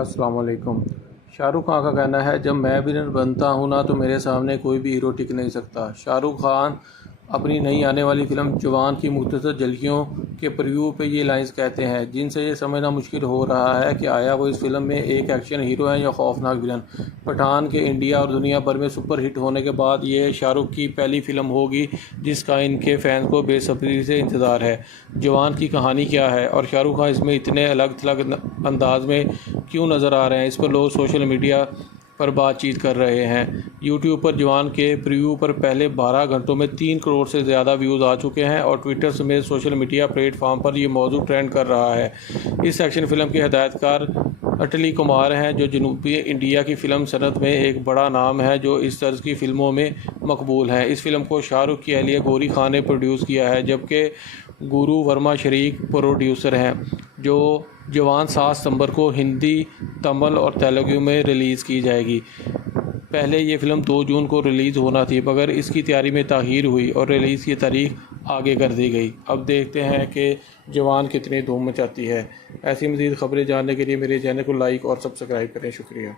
अस्सलाम वालेकुम। शाहरुख खान का कहना है, जब मैं विलन बनता हूँ ना तो मेरे सामने कोई भी हीरो टिक नहीं सकता। शाहरुख खान अपनी नई आने वाली फिल्म जवान की मुख्तसर झलकियों के प्रीव्यू पे ये लाइंस कहते हैं, जिनसे ये समझना मुश्किल हो रहा है कि आया वो इस फिल्म में एक एक्शन हीरो है या खौफनाक विलन। पठान के इंडिया और दुनिया भर में सुपर हिट होने के बाद ये शाहरुख की पहली फिल्म होगी जिसका इनके फैंस को बेसब्री से इंतज़ार है। जवान की कहानी क्या है और शाहरुख खान इसमें इतने अलग थलग अंदाज में क्यों नज़र आ रहे हैं, इस पर लोग सोशल मीडिया पर बातचीत कर रहे हैं। यूट्यूब पर जवान के प्रीव्यू पर पहले 12 घंटों में 3 करोड़ से ज़्यादा व्यूज़ आ चुके हैं और ट्विटर समेत सोशल मीडिया प्लेटफॉर्म पर ये मौजू ट्रेंड कर रहा है। इस एक्शन फिल्म के हिदायतकार अटली कुमार हैं, जो जनूबी इंडिया की फ़िल्म सनत में एक बड़ा नाम है, जो इस तर्ज की फ़िल्मों में मकबूल हैं। इस फिल्म को शाहरुख की अहलिया गौरी खान ने प्रोड्यूस किया है, जबकि गुरु वर्मा शरीक प्रोड्यूसर हैं। जो जवान 7 सितंबर को हिंदी, तमिल और तेलुगु में रिलीज़ की जाएगी। पहले ये फ़िल्म 2 जून को रिलीज़ होना थी, मगर इसकी तैयारी में ताख़ीर हुई और रिलीज़ की तारीख आगे कर दी गई। अब देखते हैं कि जवान कितनी धूम मचाती है। ऐसी मज़ीद ख़बरें जानने के लिए मेरे चैनल को लाइक और सब्सक्राइब करें। शुक्रिया।